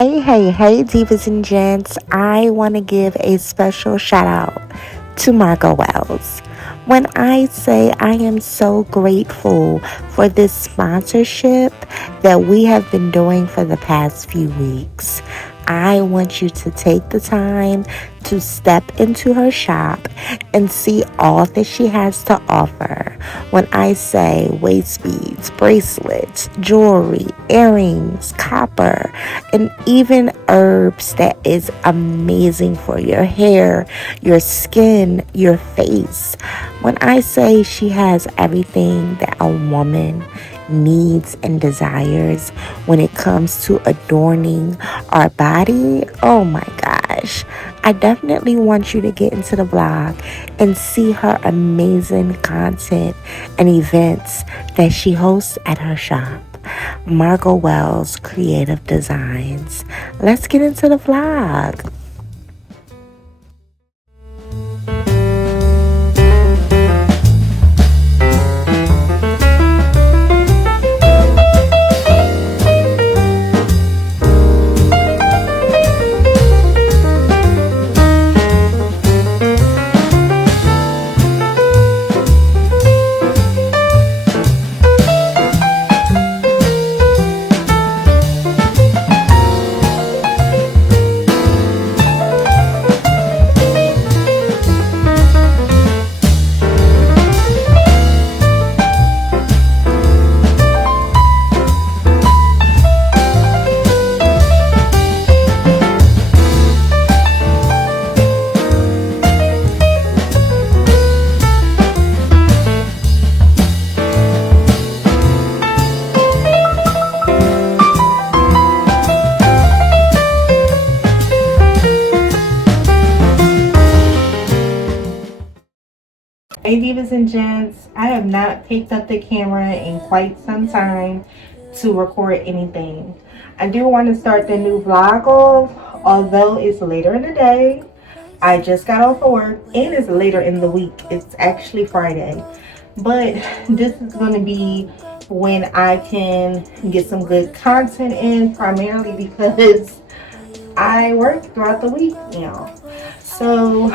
Hey, divas and gents. I want to give a special shout out to Margo Wells. When I say I am so grateful for this sponsorship that we have been doing for the past few weeks, I want you to take the time to step into her shop and see all that she has to offer. When I say waist beads, bracelets, jewelry, earrings, copper, and even herbs that is amazing for your hair, your skin, your face. When I say she has everything that a woman needs and desires when it comes to adorning our body, oh my gosh. I definitely want you to get into the blog and see her amazing content and events that she hosts at her shop. Margo Wells Creative Designs. Let's get into the vlog. Hey divas and gents, I have not picked up the camera in quite some time to record anything. I do want to start the new vlog off, although it's later in the day. I just got off of work and it's later in the week. It's actually Friday. But this is going to be when I can get some good content in, primarily because I work throughout the week now. So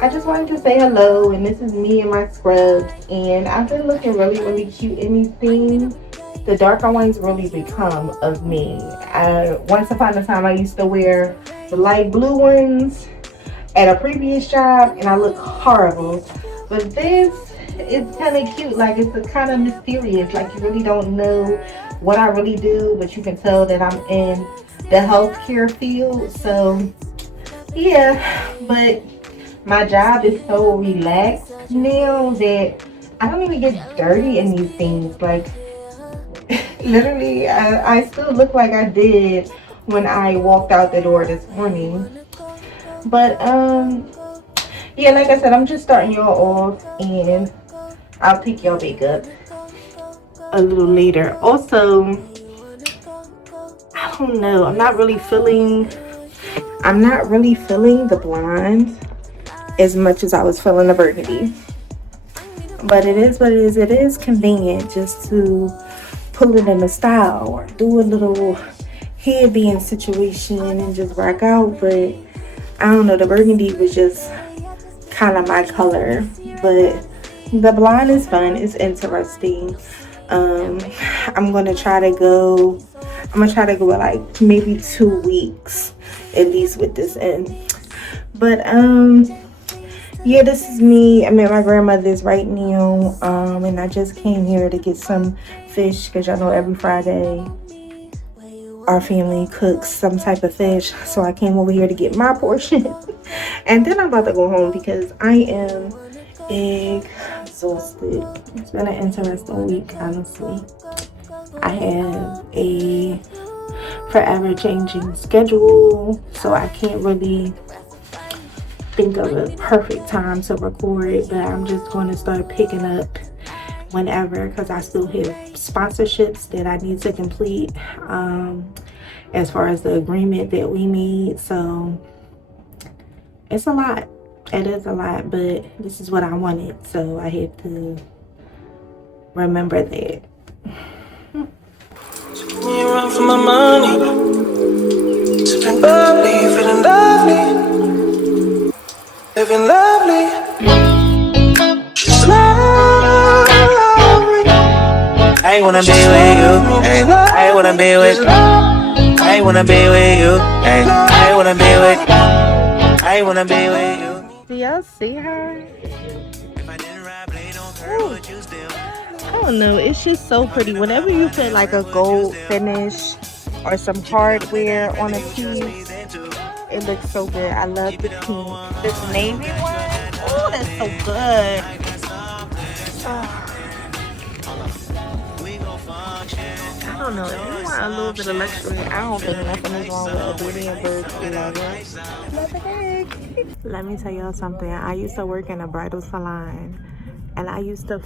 I just wanted to say hello, and this is me and my scrubs, and I've been looking really cute in these things. The darker ones really become of me. Once upon a time I used to wear the light blue ones at a previous job and I look horrible, but this is kind of cute. Like, it's a kind of mysterious, like you really don't know what I really do, but you can tell that I'm in the healthcare field. So yeah, but my job is so relaxed now that I don't even get dirty in these things. Like, literally, I still look like I did when I walked out the door this morning. But yeah, like I said, I'm just starting y'all off, and I'll pick y'all back up a little later. Also, I don't know, I'm not really feeling the blonde as much as I was feeling the burgundy. But it is what it is. It is convenient just to pull it in a style or do a little headband situation and just rock out. But I don't know, the burgundy was just kind of my color. But the blonde is fun. It's interesting. I'm gonna try to go like maybe 2 weeks at least with this in. But yeah, this is me. I'm at my grandmother's right now, and I just came here to get some fish because y'all know every Friday our family cooks some type of fish. So I came over here to get my portion, and then I'm about to go home because I am exhausted. It's been an interesting week, honestly. I have a forever changing schedule, so I can't really think of a perfect time to record, but I'm just going to start picking up whenever because I still have sponsorships that I need to complete as far as the agreement that we need. So it's a lot. It is a lot, but this is what I wanted, so I had to remember that. Me run for my money. Living lovely, just lovely. I wanna be with you, ay. I wanna be with you. I wanna be with you, ay. I wanna be with you. I wanna be with you. Do y'all see her? If I didn't ride blade on her, would you still? I don't know. It's just so pretty. Whenever you put like a gold finish or some hardware on a piece, it looks so good. I love the pink. This navy one, oh, that's so good. I don't know. If you want a little bit of luxury, I don't think nothing is wrong with a beauty and birds. Love it. Love it. Let me tell y'all something. I used to work in a bridal salon, and I used to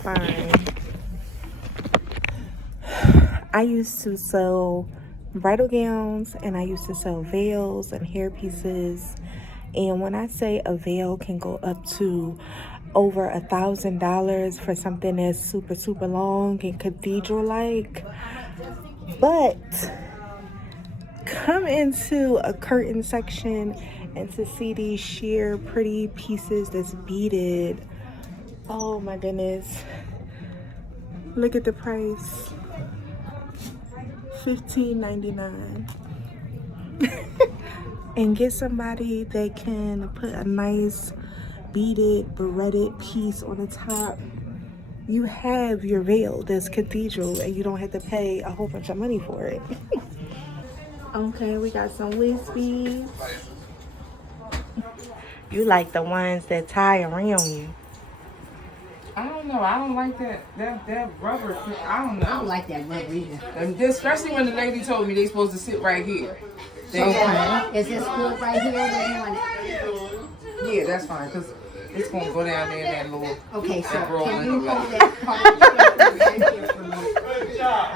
sell bridal gowns, and I used to sell veils and hair pieces. And when I say a veil can go up to over $1,000 for something that's super, super long and cathedral-like, but come into a curtain section and to see these sheer pretty pieces that's beaded. Oh my goodness. Look at the price. $15.99. And get somebody that can put a nice beaded barretted piece on the top. You have your veil that's cathedral, and you don't have to pay a whole bunch of money for it. Okay, we got some wispies. You like the ones that tie around you. I don't know. I don't like that rubber. I don't know. I don't like that rubber either. And especially when the lady told me they supposed to sit right here. Is this good right here? Yeah, that's fine, because it's going to go down there in that little... Okay, so that roll can you anyway. hold that part right here for me? Good job.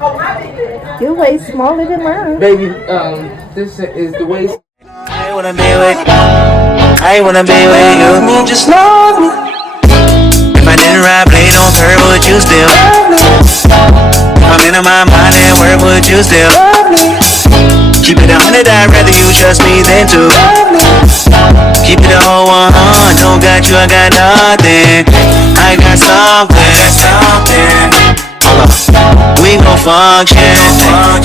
All right, good job. Your waist smaller than mine. Baby, this is the waist. I wanna be with you. I wanna be with you. Me, just love me. If I didn't ride blade on her, would you still? I'm in my mind and where would you still? Keep it 100, I'd rather you trust me than to. Keep it a whole 100. Don't got you, I got nothing. I got something. We gon' function,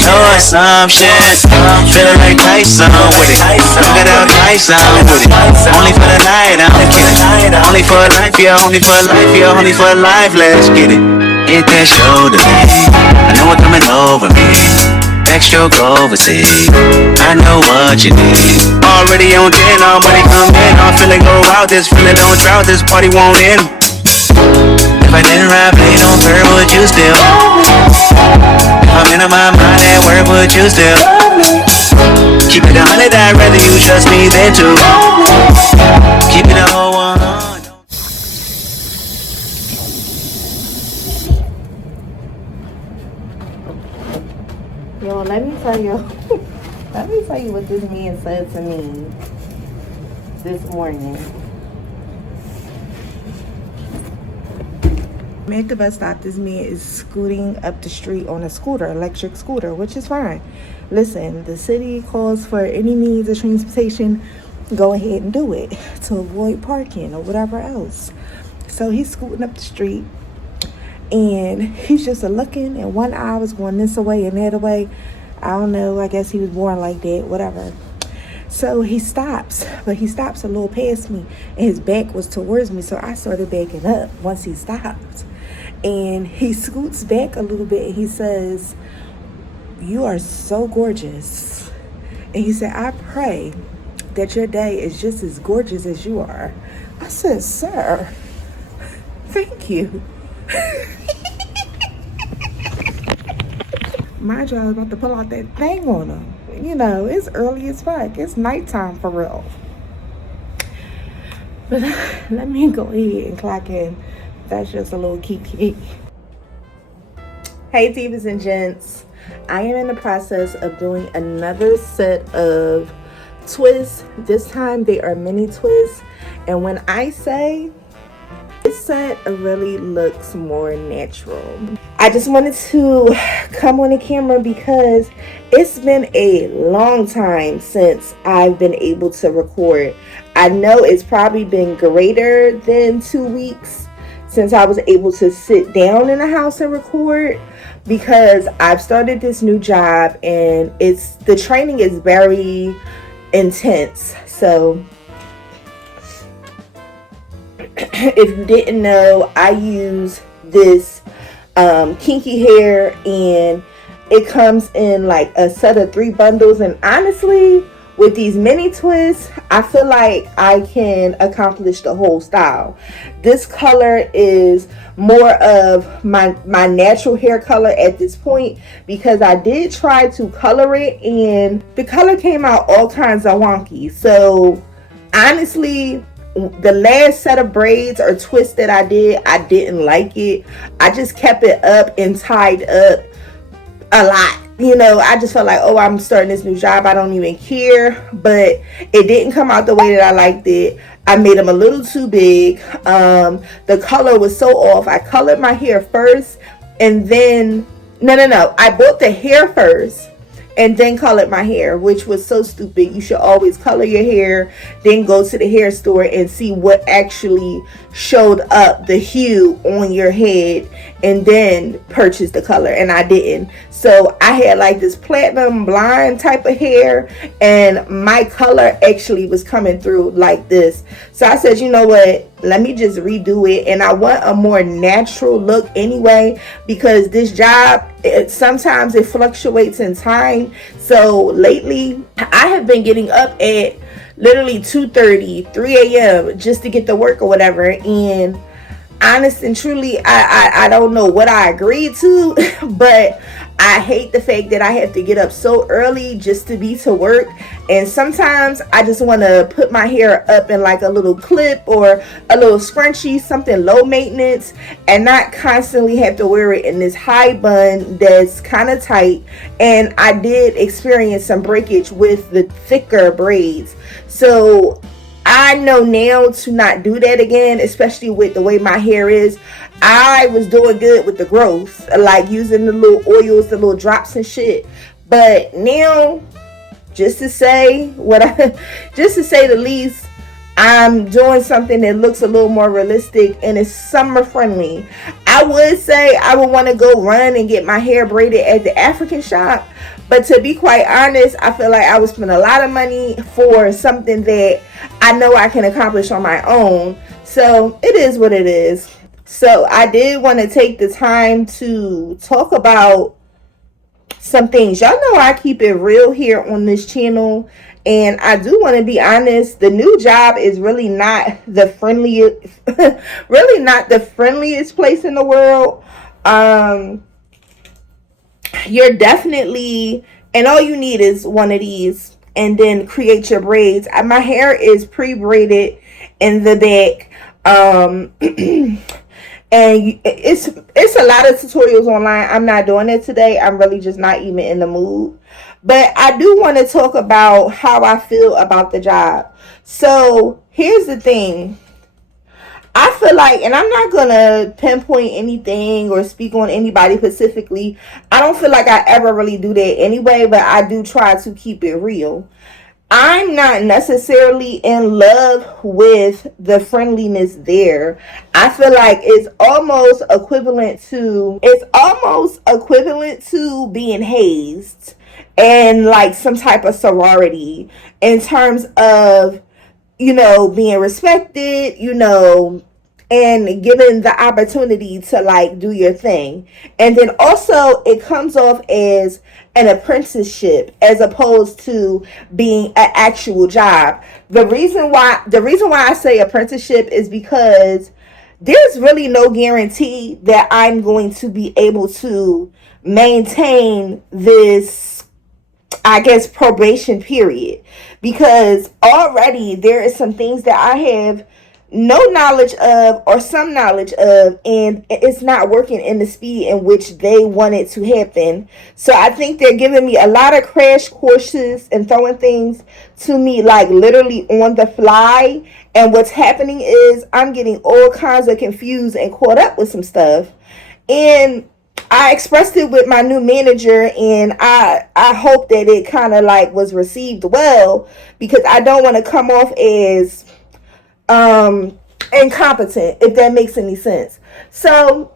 no assumptions. Feeling like Tyson with it. Look it out, Tyson with it. Only for the night, I'm kidding. Only for life, yeah, only for life, yeah, only for life. Let's get it. Hit that shoulder, I know it coming over me. Backstroke overseas, I know what you need. Already on 10, all money come in. I'm feeling go out, this feeling don't drought, this party won't end. If I didn't ride blade on her, would you still? If I'm in my mind and where would you still? Keep it 100, I'd rather you trust me than to. Keep it a whole 100. Yo, let me tell you what this man said to me this morning. I'm at the bus stop. This man is scooting up the street on a scooter, electric scooter, which is fine. Listen, the city calls for any means of transportation. Go ahead and do it to avoid parking or whatever else. So he's scooting up the street, and he's just looking, and one eye was going this way and that way. I don't know. I guess he was born like that, whatever. So he stops, but he stops a little past me, and his back was towards me, so I started backing up once he stopped. And he scoots back a little bit, and he says, "You are so gorgeous." And he said, "I pray that your day is just as gorgeous as you are." I said, "Sir, thank you." My job is about to pull out that thing on him. You know, it's early as fuck. It's nighttime for real. But let me go ahead and clock in. That's just a little kiki. Hey, divas and gents. I am in the process of doing another set of twists. This time they are mini twists. And when I say this set really looks more natural, I just wanted to come on the camera because it's been a long time since I've been able to record. I know it's probably been greater than 2 weeks since I was able to sit down in the house and record, because I've started this new job and the training is very intense. So if you didn't know, I use this kinky hair, and it comes in like a set of 3 bundles, and honestly, with these mini twists, I feel like I can accomplish the whole style. This color is more of my natural hair color at this point, because I did try to color it and the color came out all kinds of wonky. So honestly, the last set of braids or twists that I didn't like it. I just kept it up and tied up a lot. You know, I just felt like, oh, I'm starting this new job, I don't even care. But it didn't come out the way that I liked it. I made them a little too big. The color was so off. I colored my hair first, and then no, I bought the hair first and then colored my hair, which was so stupid. You should always color your hair, then go to the hair store and see what actually showed up the hue on your head, and then purchase the color. And I didn't. So I had like this platinum blonde type of hair, and my color actually was coming through like this. So I said, you know what, let me just redo it. And I want a more natural look anyway, because this job, sometimes it fluctuates in time. So lately I have been getting up at literally 2:30, 3 a.m. just to get to work or whatever. And honest and truly, I don't know what I agreed to, but I hate the fact that I have to get up so early just to be to work. And sometimes I just want to put my hair up in like a little clip or a little scrunchie, something low maintenance, and not constantly have to wear it in this high bun that's kind of tight. And I did experience some breakage with the thicker braids. So I know now to not do that again, especially with the way my hair is. I was doing good with the growth, like using the little oils, the little drops and shit. But now, just to say the least, I'm doing something that looks a little more realistic and is summer friendly. I would say I would want to go run and get my hair braided at the African shop. But to be quite honest, I feel like I would spend a lot of money for something that I know I can accomplish on my own. So it is what it is. So I did want to take the time to talk about some things. Y'all know I keep it real here on this channel. And I do want to be honest, the new job is really not the friendliest, place in the world. You're definitely, and all you need is one of these and then create your braids. My hair is pre-braided in the back. And it's a lot of tutorials online. I'm not doing it today. I'm really just not even in the mood. But I do want to talk about how I feel about the job. So here's the thing. I feel like, and I'm not going to pinpoint anything or speak on anybody specifically. I don't feel like I ever really do that anyway, but I do try to keep it real. I'm not necessarily in love with the friendliness there. I feel like it's almost equivalent to being hazed and like some type of sorority in terms of, you know, being respected, you know, and given the opportunity to like do your thing. And then also it comes off as an apprenticeship as opposed to being an actual job. The reason why I say apprenticeship is because there's really no guarantee that I'm going to be able to maintain this, I guess, probation period, because already there is some things that I have no knowledge of or some knowledge of, and it's not working in the speed in which they want it to happen. So I think they're giving me a lot of crash courses and throwing things to me like literally on the fly. And what's happening is I'm getting all kinds of confused and caught up with some stuff. And I expressed it with my new manager, and I hope that it kind of like was received well, because I don't want to come off as incompetent, if that makes any sense. So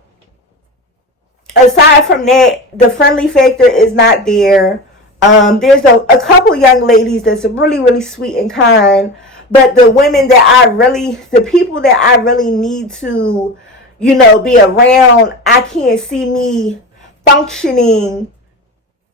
aside from that, the friendly factor is not there. There's a couple young ladies that's really, really sweet and kind, but the women that the people that I really need to, be around, I can't see me functioning,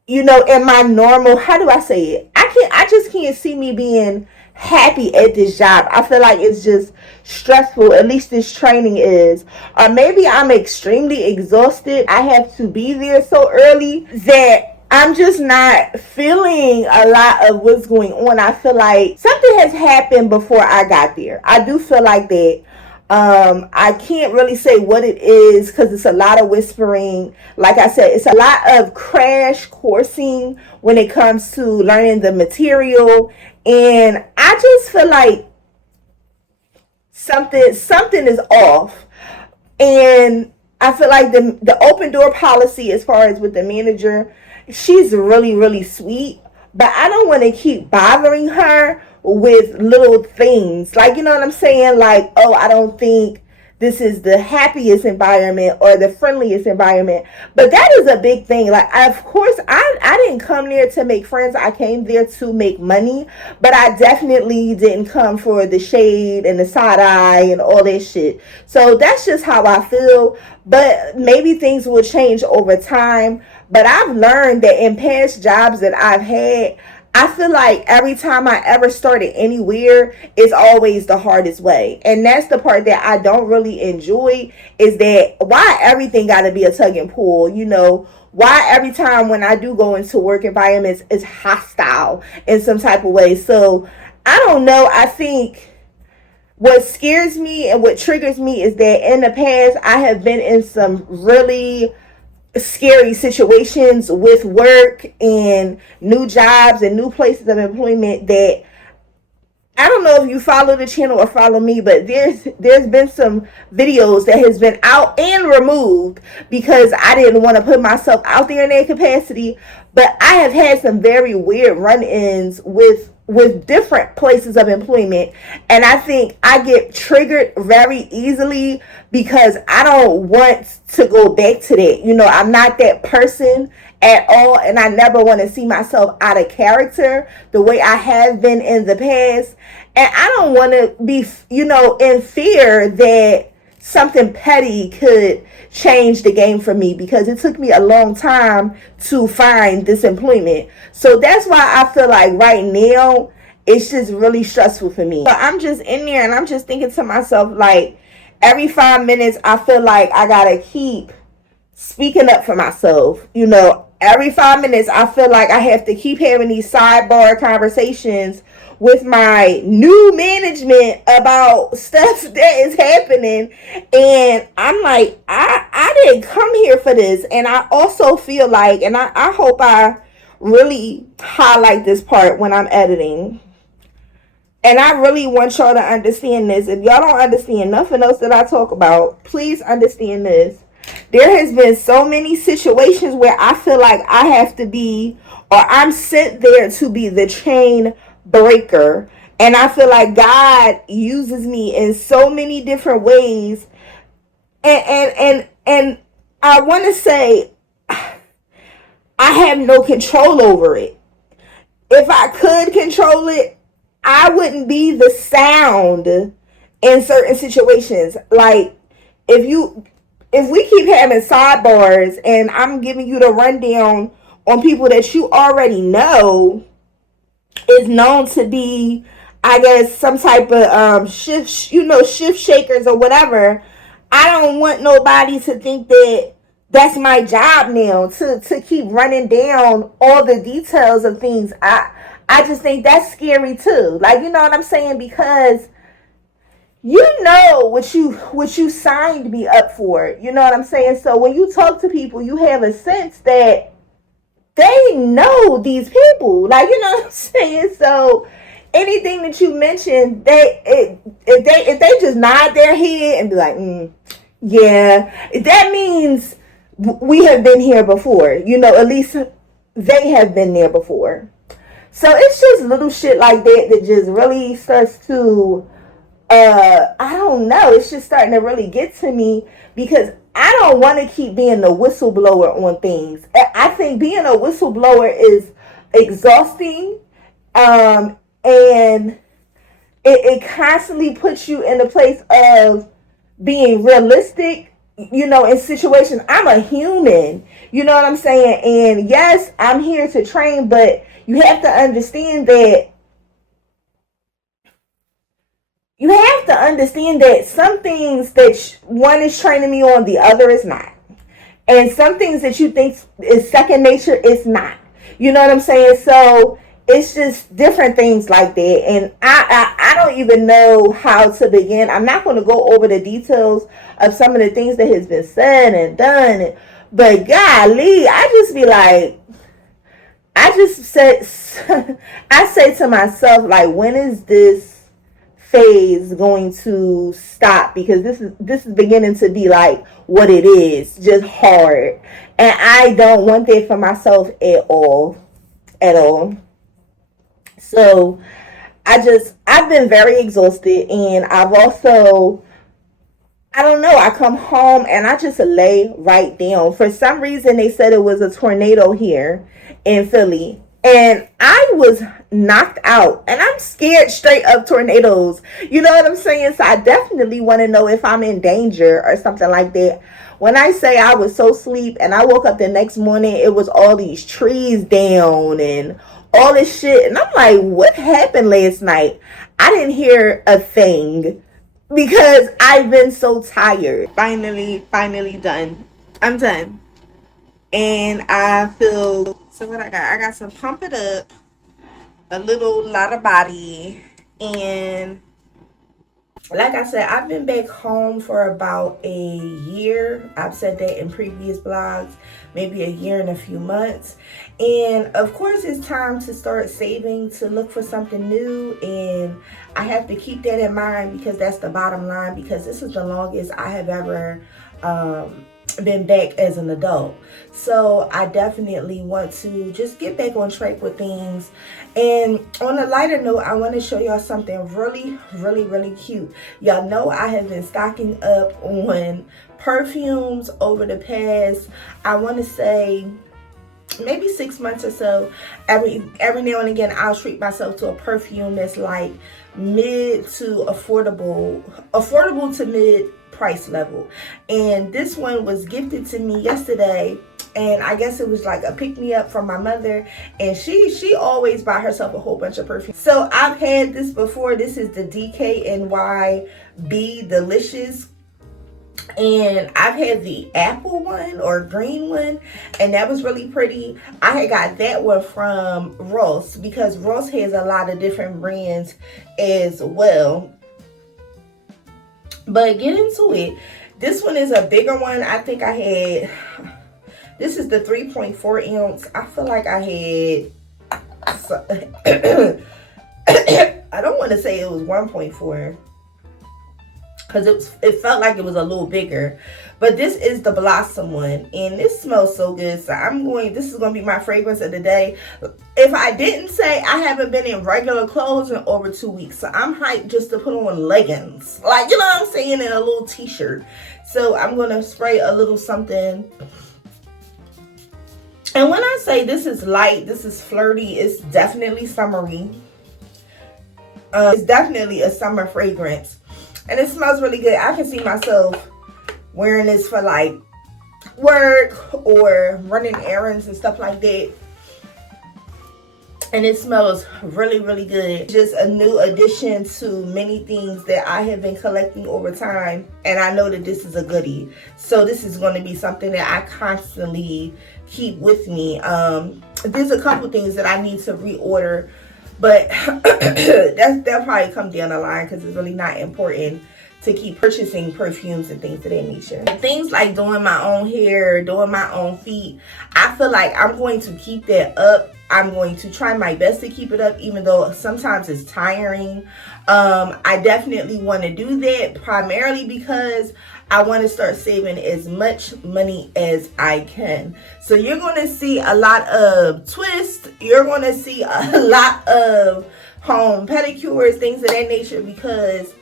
in my normal, how do I say it? I just can't see me being happy at this job. I feel like it's just stressful, at least this training is. Or maybe I'm extremely exhausted. I have to be there so early that I'm just not feeling a lot of what's going on. I feel like something has happened before I got there. I do feel like that. I can't really say what it is, because it's a lot of whispering. Like I said, it's a lot of crash coursing when it comes to learning the material. And I just feel like something is off. And I feel like the open door policy, as far as with the manager, she's really, really sweet, but I don't want to keep bothering her with little things. Like, you know what I'm saying? Like, oh, I don't think this is the happiest environment or the friendliest environment. But that is a big thing. Like, of course, I didn't come there to make friends. I came there to make money. But I definitely didn't come for the shade and the side eye and all that shit. So that's just how I feel. But maybe things will change over time. But I've learned that in past jobs that I've had, I feel like every time I ever started anywhere, it's always the hardest way. And that's the part that I don't really enjoy, is that why everything got to be a tug and pull, why every time when I do go into work environments, it's hostile in some type of way. So I don't know. I think what scares me and what triggers me is that in the past, I have been in some really scary situations with work and new jobs and new places of employment that I don't know if you follow the channel or follow me, but there's been some videos that has been out and removed because I didn't want to put myself out there in that capacity. But I have had some very weird run-ins with different places of employment, and I think I get triggered very easily because I don't want to go back to that. I'm not that person at all, and I never want to see myself out of character the way I have been in the past. And I don't want to be, in fear that something petty could change the game for me, because it took me a long time to find this employment. So that's why I feel like right now it's just really stressful for me. But I'm just in there and I'm just thinking to myself, like, every 5 minutes I feel like I gotta keep speaking up for myself. Every 5 minutes I feel like I have to keep having these sidebar conversations with my new management about stuff that is happening. And I'm like, I didn't come here for this. And I also feel like, and I hope I really highlight this part when I'm editing, and I really want y'all to understand this. If y'all don't understand nothing else that I talk about, please understand this. There has been so many situations where I feel like I have to be, or I'm sent there to be the chain breaker. And I feel like God uses me in so many different ways. And I want to say I have no control over it. If I could control it, I wouldn't be the sound in certain situations. Like, if we keep having sidebars and I'm giving you the rundown on people that you already know is known to be, I guess, some type of shift shakers or whatever, I don't want nobody to think that that's my job now, to keep running down all the details of things. I just think that's scary too. Like, you know what I'm saying? Because you know what you signed me up for. You know what I'm saying? So when you talk to people, you have a sense that they know these people. Like, you know what I'm saying? So anything that you mention, if they just nod their head and be like, yeah, that means we have been here before. You know, at least they have been there before. So it's just little shit like that that just really starts to, I don't know. It's just starting to really get to me because I don't want to keep being the whistleblower on things. I think being a whistleblower is exhausting, and it constantly puts you in a place of being realistic, you know, in situations. I'm a human, you know what I'm saying? And yes, I'm here to train, but you have to understand that some things that one is training me on, the other is not. And some things that you think is second nature, it's not. You know what I'm saying? So it's just different things like that. And I don't even know how to begin. I'm not going to go over the details of some of the things that has been said and done. But golly, I just be like, I say to myself, like, when is this phase going to stop? Because this is beginning to be like what it is, just hard. And I don't want that for myself at all. So I've been very exhausted, and I've also, I don't know, I come home and I just lay right down. For some reason, they said it was a tornado here in Philly, and I was knocked out, and I'm scared straight of tornadoes. You know what I'm saying? So I definitely want to know if I'm in danger or something like that. When I say I was so asleep and I woke up the next morning, it was all these trees down and all this shit. And I'm like, what happened last night? I didn't hear a thing because I've been so tired. Finally done. I'm done. And I feel, so what I got some Pump It Up, a lot of body, and like I said, I've been back home for about a year. I've said that in previous blogs, maybe a year and a few months. And of course, it's time to start saving to look for something new. And I have to keep that in mind because that's the bottom line, because this is the longest I have ever been back as an adult. So I definitely want to just get back on track with things. And on a lighter note, I want to show y'all something really cute. Y'all know I have been stocking up on perfumes over the past, I want to say, maybe 6 months or so. Every now and again, I'll treat myself to a perfume that's like mid to affordable to mid price level. And this one was gifted to me yesterday, and I guess it was like a pick-me-up from my mother, and she always buy herself a whole bunch of perfume. So I've had this before. This is the DKNY Be Delicious, and I've had the apple one or green one, and that was really pretty. I had got that one from Ross because Ross has a lot of different brands as well. But get into it. This one is a bigger one. I think I had, this is the 3.4 ounce. I feel like I had, I don't want to say it was 1.4 because it felt like it was a little bigger. But this is the Blossom one, and this smells so good. So this is going to be my fragrance of the day. If I didn't say, I haven't been in regular clothes in over 2 weeks. So I'm hyped just to put on leggings. Like, you know what I'm saying? And a little t-shirt. So I'm going to spray a little something. And when I say this is light, this is flirty, it's definitely summery. It's definitely a summer fragrance. And it smells really good. I can see myself wearing this for like work or running errands and stuff like that. And it smells really good. Just a new addition to many things that I have been collecting over time. And I know that this is a goodie. So this is going to be something that I constantly keep with me. There's a couple things that I need to reorder, but that'll probably come down the line because it's really not important to keep purchasing perfumes and things of that nature. Things like doing my own hair, doing my own feet, I feel like I'm going to keep that up. I'm going to try my best to keep it up, even though sometimes it's tiring. I definitely want to do that primarily because I want to start saving as much money as I can. So you're going to see a lot of twists. You're going to see a lot of home pedicures, things of that nature, because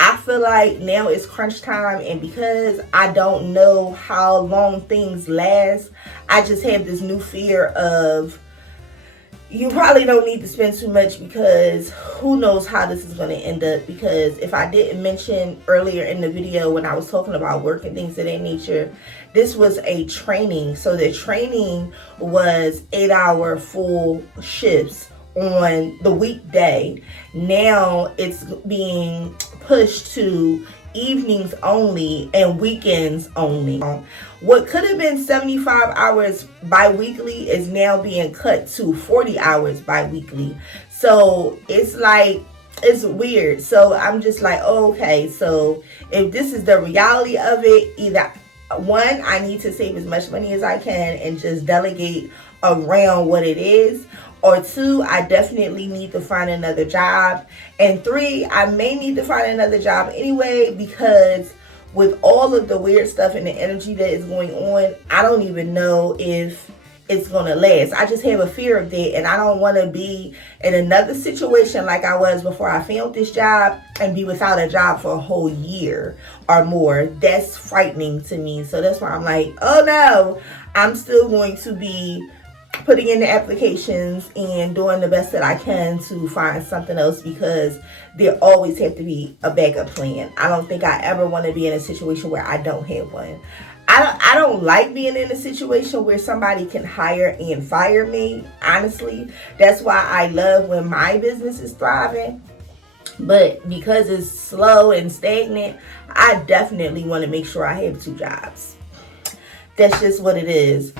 I feel like now it's crunch time, and because I don't know how long things last, I just have this new fear of, you probably don't need to spend too much, because who knows how this is going to end up. Because if I didn't mention earlier in the video when I was talking about work and things of that nature, this was a training. So the training was 8-hour full shifts on the weekday. Now it's being pushed to evenings only and weekends only. What could have been 75 hours bi-weekly is now being cut to 40 hours bi-weekly. So it's like, it's weird. So I'm just like, oh, okay, so if this is the reality of it, either one, I need to save as much money as I can and just delegate around what it is, or two, I definitely need to find another job, and three, I may need to find another job anyway, because with all of the weird stuff and the energy that is going on, I don't even know if it's going to last. I just have a fear of that, and I don't want to be in another situation like I was before I found this job and be without a job for a whole year or more. That's frightening to me. So that's why I'm like, oh no, I'm still going to be putting in the applications and doing the best that I can to find something else, because there always have to be a backup plan. I don't think I ever want to be in a situation where I don't have one. I don't like being in a situation where somebody can hire and fire me, honestly. That's why I love when my business is thriving. But because it's slow and stagnant, I definitely want to make sure I have 2 jobs. That's just what it is.